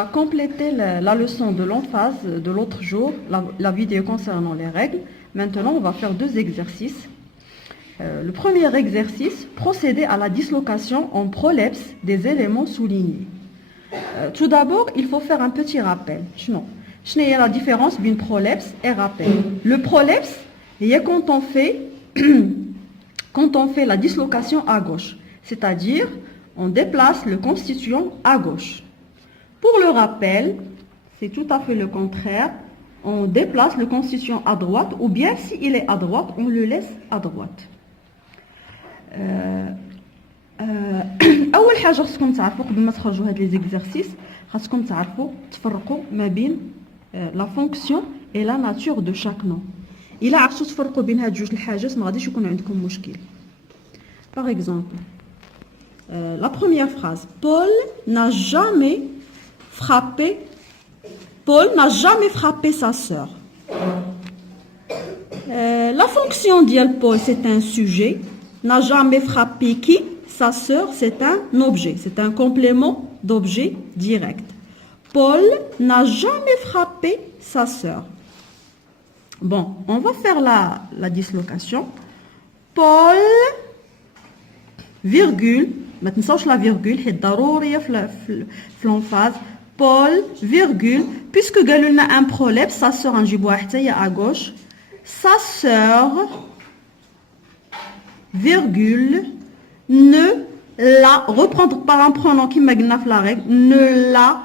a complété la leçon de l'emphase de l'autre jour, la vidéo concernant les règles. Maintenant, on va faire deux exercices. Le premier exercice, procéder à la dislocation en prolepse des éléments soulignés. Tout d'abord, il faut faire un petit rappel. Quelle est la différence entre prolepse et rappel? Le prolepse, c'est quand on fait la dislocation à gauche, c'est-à-dire on déplace le constituant à gauche. Pour le rappel, c'est tout à fait le contraire. On déplace le constituant à droite, ou bien s'il est à droite, on le laisse à droite. أول حاجة خصكم تعرفوا قبل ما تخرجوا هاد لي زيكزارسيس خصكم تعرفوا تفرقوا ما بين لا فونكسيون et la nature de chaque nom. إلا عرفتوا تفرقوا بين هاد جوج الحاجات ما غاديش يكون عندكم مشكل. Par exemple, la première phrase, Paul n'a jamais frappé sa sœur. La fonction d'Ial Paul, c'est un sujet. N'a jamais frappé qui? Sa sœur, c'est un objet. C'est un complément d'objet direct. Paul n'a jamais frappé sa sœur. Bon, on va faire la dislocation. Paul, virgule, ما تنساوش la virgule, هي ضرورية في l'emphase. Paul, virgule, puisque قالوا لنا un prolepse, sa sœur نجيبوها حتى هي à gauche. Sa sœur, virgule, ne l'a, reprendre par un pronom qui m'a gnaff la règle, ne l'a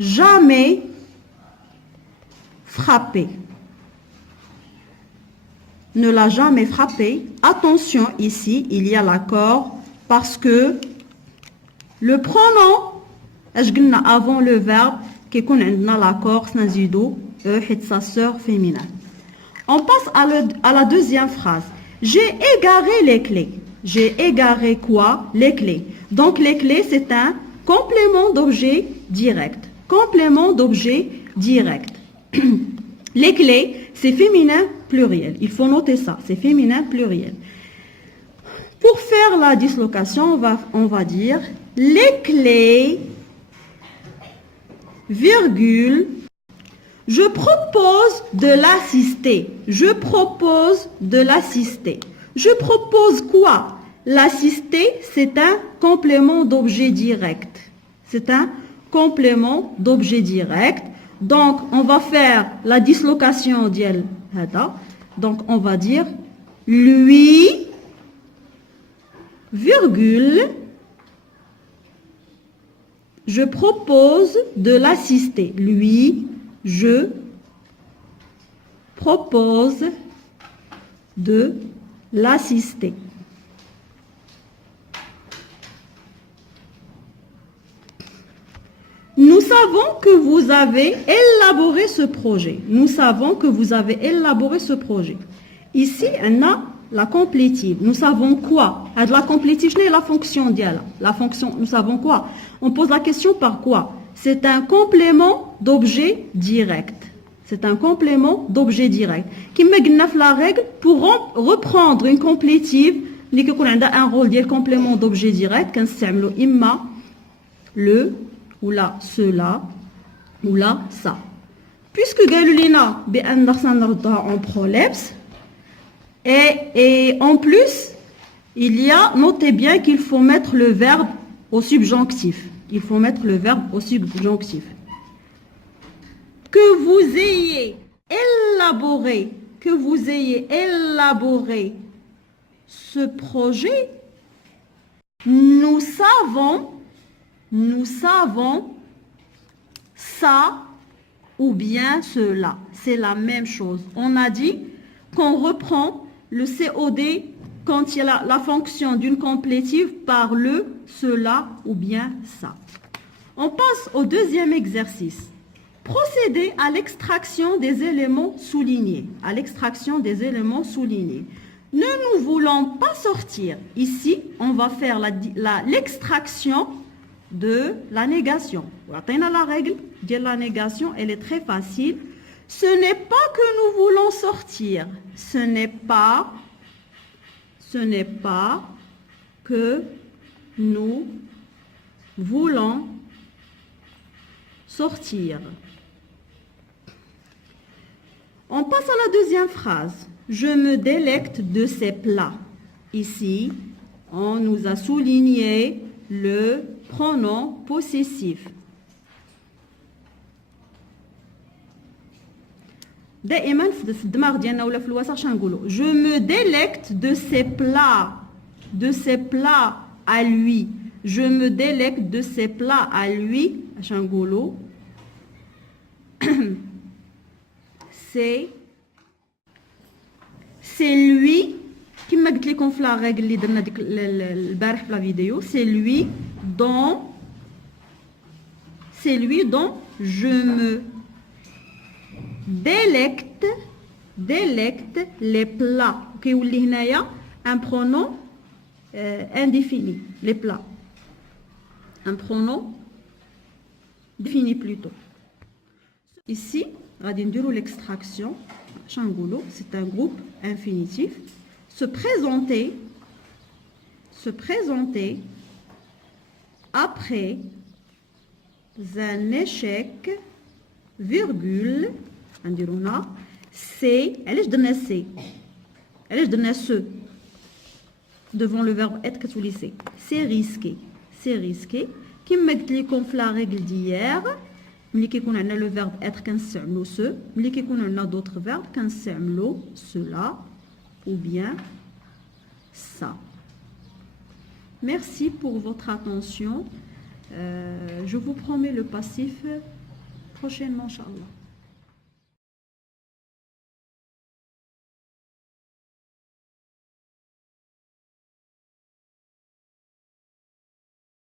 jamais frappé. Ne l'a jamais frappé. Attention, ici, il y a l'accord parce que le pronom, avant le verbe, qui est l'accord, c'est sa sœur féminine. On passe à la deuxième phrase. J'ai égaré les clés. J'ai égaré quoi? Les clés. Donc les clés, c'est un complément d'objet direct. Complément d'objet direct. Les clés, c'est féminin pluriel. Il faut noter ça. C'est féminin pluriel. Pour faire la dislocation, on va dire les clés, virgule, je propose de l'assister. Je propose de l'assister. Je propose quoi? L'assister, c'est un complément d'objet direct. C'est un complément d'objet direct. Donc, on va faire la dislocation d'Yel Hada. Donc, on va dire lui, virgule, je propose de l'assister. Lui, je propose de l'assister. Nous savons que vous avez élaboré ce projet. Nous savons que vous avez élaboré ce projet. Ici, on a la complétive. Nous savons quoi? La complétive, c'est la fonction d'Yala. La fonction, nous savons quoi? On pose la question par quoi? C'est un complément d'objet direct. C'est un complément d'objet direct. Qui me gnaf la règle pour reprendre une complétive, qui a un rôle de complément d'objet direct, qu'on s'appelle imma le ou là cela ou là ça. Puisque galulina ben en prolepse et en plus il y a, notez bien qu'il faut mettre le verbe au subjonctif. Il faut mettre le verbe au subjonctif. Que vous ayez élaboré ce projet, nous savons ça ou bien cela. C'est la même chose. On a dit qu'on reprend le COD quand il y a la fonction d'une complétive par le, cela ou bien ça. On passe au deuxième exercice. Procéder à l'extraction des éléments soulignés. À l'extraction des éléments soulignés. Ne nous voulons pas sortir. Ici, on va faire l'extraction de la négation. La règle de la négation, elle est très facile. Ce n'est pas que nous voulons sortir. Ce n'est pas que nous voulons sortir. On passe à la deuxième phrase. Je me délecte de ces plats. Ici, on nous a souligné le pronom possessif. دائما في الدماغ ديالنا ولا في الوسط شنقولوا je me délecte de ses plats à lui. Je me délecte de ses plats à lui. شنقولوا c'est lui كما قلت لكم في لا ريغل اللي درنا ديك البارح في لا فيديو. c'est lui dont je me délecte les plats. كيولي هنايا un pronom indéfini. les plats, un pronom défini plutôt. Ici غادي نديرو l'extraction. شنقولو c'est un groupe infinitif. Se présenter après un échec, virgule, نديرونا c'est علاش درنا سي علاش درنا ce devant le verbe être كتولي سي c'est risqué كما قلت لكم في لا ريغل ديير. ملي كيكون عندنا لو فيرب être كنستعملو ce. ملي كيكون عندنا d'autres verbes كنستعملو cela ou bien ça. Merci pour votre attention. Je vous promets le passif prochainement, Inch'Allah.